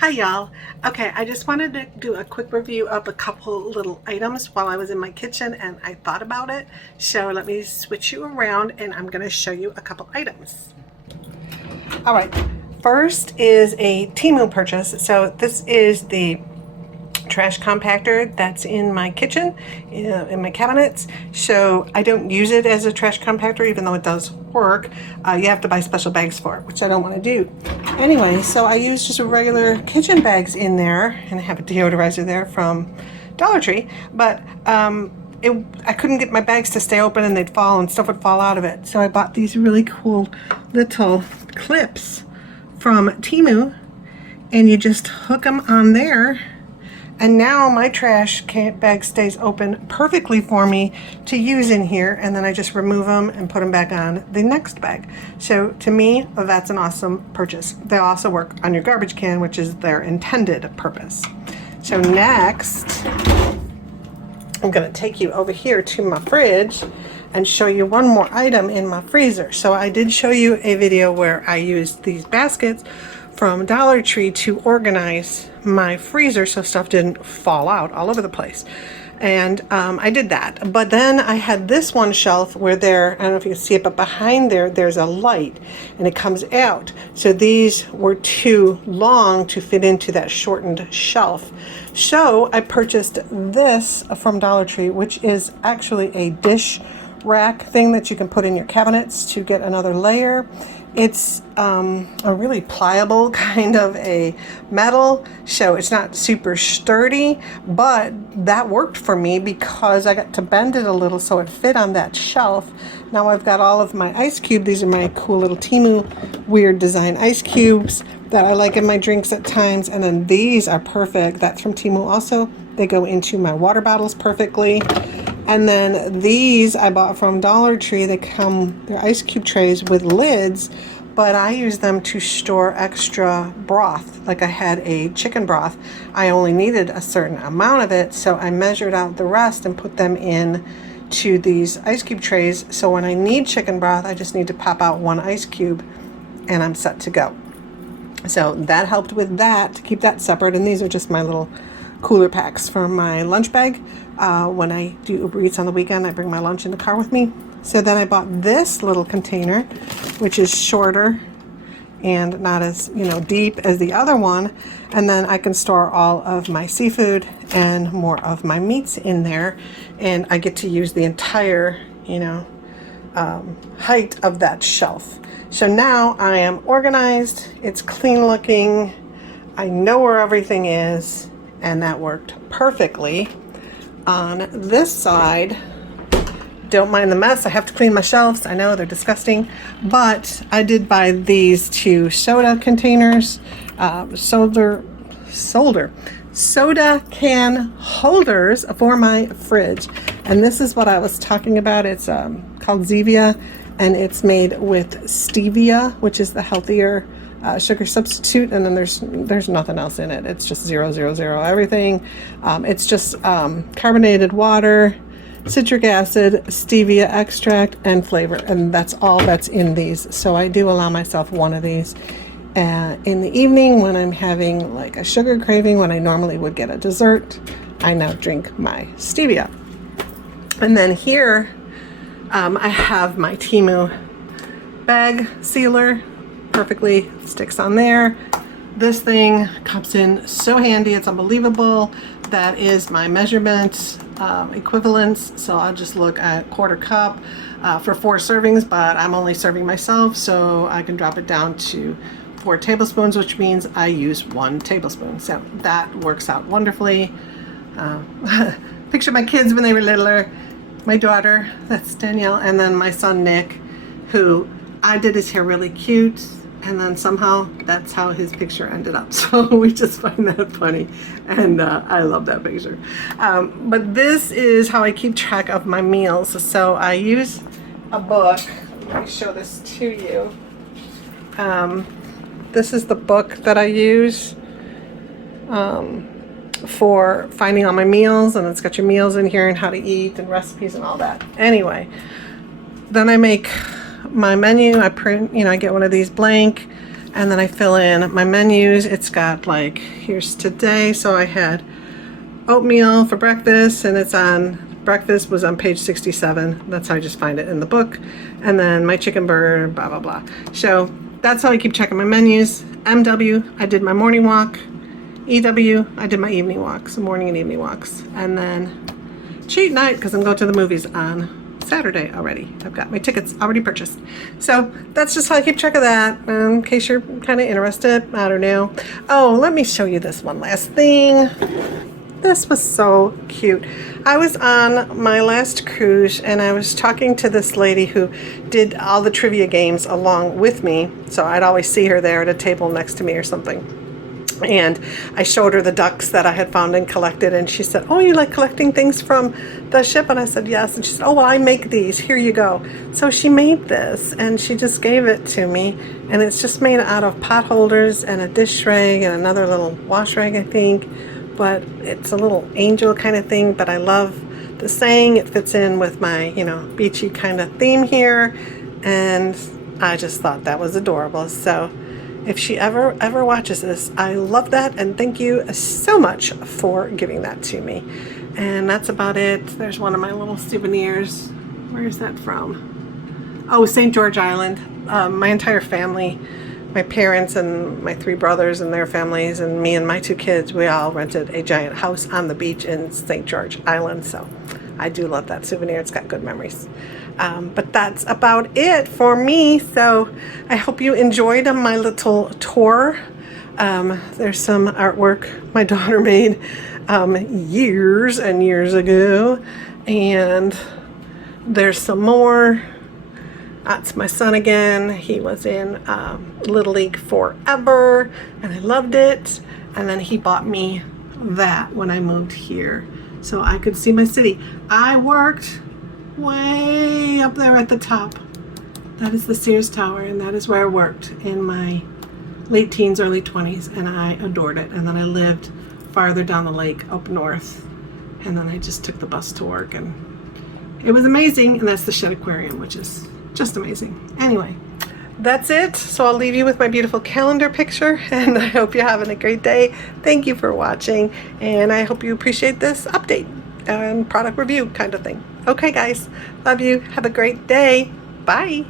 Hi y'all. Okay, I just wanted to do a quick review of a couple little items while I was in my kitchen and I thought about it. So let me switch you around and I'm going to show you a couple items. All right, first is a Temu purchase. So this is the trash compactor that's in my kitchen, in my cabinets. So I don't use it as a trash compactor, even though it does work. You have to buy special bags for it, which I don't want to do. Anyway, so I use just regular kitchen bags in there, and I have a deodorizer there from Dollar Tree, but I couldn't get my bags to stay open and they'd fall and stuff would fall out of it. So I bought these really cool little clips from Temu, and you just hook them on there. And now my trash bag stays open perfectly for me to use in here, and then I just remove them and put them back on the next bag. So to me, that's an awesome purchase. They also work on your garbage can, which is their intended purpose. So next, I'm gonna take you over here to my fridge and show you one more item in my freezer. So I did show you a video where I used these baskets from Dollar Tree to organize my freezer so stuff didn't fall out all over the place. And I did that. But then I had this one shelf where I don't know if you can see it, but behind there's a light and it comes out. So these were too long to fit into that shortened shelf. So I purchased this from Dollar Tree, which is actually a dish rack thing that you can put in your cabinets to get another layer. It's a really pliable kind of a metal, so it's not super sturdy, but that worked for me because I got to bend it a little so it fit on that shelf. Now I've got all of my ice cubes. These are my cool little Temu weird design ice cubes that I like in my drinks at times, and then these are perfect. That's from Temu also. They go into my water bottles perfectly. And then these I bought from Dollar Tree. They're ice cube trays with lids, but I use them to store extra broth. Like I had a chicken broth. I only needed a certain amount of it, so I measured out the rest and put them in to these ice cube trays. So when I need chicken broth, I just need to pop out one ice cube and I'm set to go. So that helped with that, to keep that separate. And these are just my little cooler packs for my lunch bag. When I do Uber Eats on the weekend, I bring my lunch in the car with me. So then I bought this little container, which is shorter and not as deep as the other one. And then I can store all of my seafood and more of my meats in there. And I get to use the entire, height of that shelf. So now I am organized. It's clean looking. I know where everything is. And that worked perfectly. On this side, don't mind the mess. I have to clean my shelves. I know they're disgusting, but I did buy these two soda containers, soda can holders for my fridge. And this is what I was talking about. It's called Stevia, and it's made with Stevia, which is the healthier sugar substitute, and then there's nothing else in it. It's just 000 everything. It's just carbonated water, citric acid, stevia extract, and flavor, and that's all that's in these. So I do allow myself one of these in the evening when I'm having like a sugar craving, when I normally would get a dessert. I now drink my stevia. And then here I have my Temu bag sealer. Perfectly sticks on there. This thing comes in so handy, it's unbelievable. That is my measurement equivalence. So I'll just look at quarter cup for 4 servings, but I'm only serving myself, so I can drop it down to 4 tablespoons, which means I use 1 tablespoon. So that works out wonderfully. Picture my kids when they were littler. My daughter, that's Danielle, and then my son Nick, who I did his hair really cute, and then somehow that's how his picture ended up. So we just find that funny, and I love that picture. But this is how I keep track of my meals. So I use a book. Let me show this to you. This is the book that I use for finding all my meals, and it's got your meals in here and how to eat and recipes and all that. Anyway, then I make my menu. I print, I get one of these blank and then I fill in my menus. It's got like, here's today, so I had oatmeal for breakfast, and it's on, breakfast was on page 67. That's how I just find it in the book. And then my chicken burger, blah, blah, blah. So that's how I keep checking my menus. MW, I did my morning walk. EW, I did my evening walks, morning and evening walks. And then cheat night, because I'm going to the movies on Saturday already. I've got my tickets already purchased. So that's just how I keep track of that, in case you're kind of interested. I don't know. Oh, let me show you this one last thing. This was so cute. I was on my last cruise, and I was talking to this lady who did all the trivia games along with me. So I'd always see her there at a table next to me or something. And I showed her the ducks that I had found and collected, and she said, "Oh, you like collecting things from the ship?" And I said, "Yes." And she said, "Oh, well, I make these. Here you go." So she made this, and she just gave it to me, and it's just made out of pot holders and a dish rag and another little wash rag, I think. But it's a little angel kind of thing, but I love the saying. It fits in with my, you know, beachy kind of theme here, and I just thought that was adorable. So if she ever watches this, I love that, and thank you so much for giving that to me. And that's about it. There's one of my little souvenirs. Where is that from? Oh, St. George Island. My entire family, my parents and my 3 brothers and their families, and me and my 2 kids, we all rented a giant house on the beach in St. George Island. So I do love that souvenir. It's got good memories. But that's about it for me. So I hope you enjoyed my little tour. There's some artwork my daughter made years and years ago. And there's some more. That's my son again. He was in Little League forever, and I loved it. And then he bought me that when I moved here, so I could see my city. I worked way up there at the top. That is the Sears Tower, and that is where I worked in my late teens, early 20s, and I adored it. And then I lived farther down the lake up north, and then I just took the bus to work, and it was amazing. And that's the Shed Aquarium, which is just amazing. Anyway, that's it. So I'll leave you with my beautiful calendar picture, and I hope you're having a great day. Thank you for watching, and I hope you appreciate this update and product review kind of thing. Okay guys, love you. Have a great day. Bye.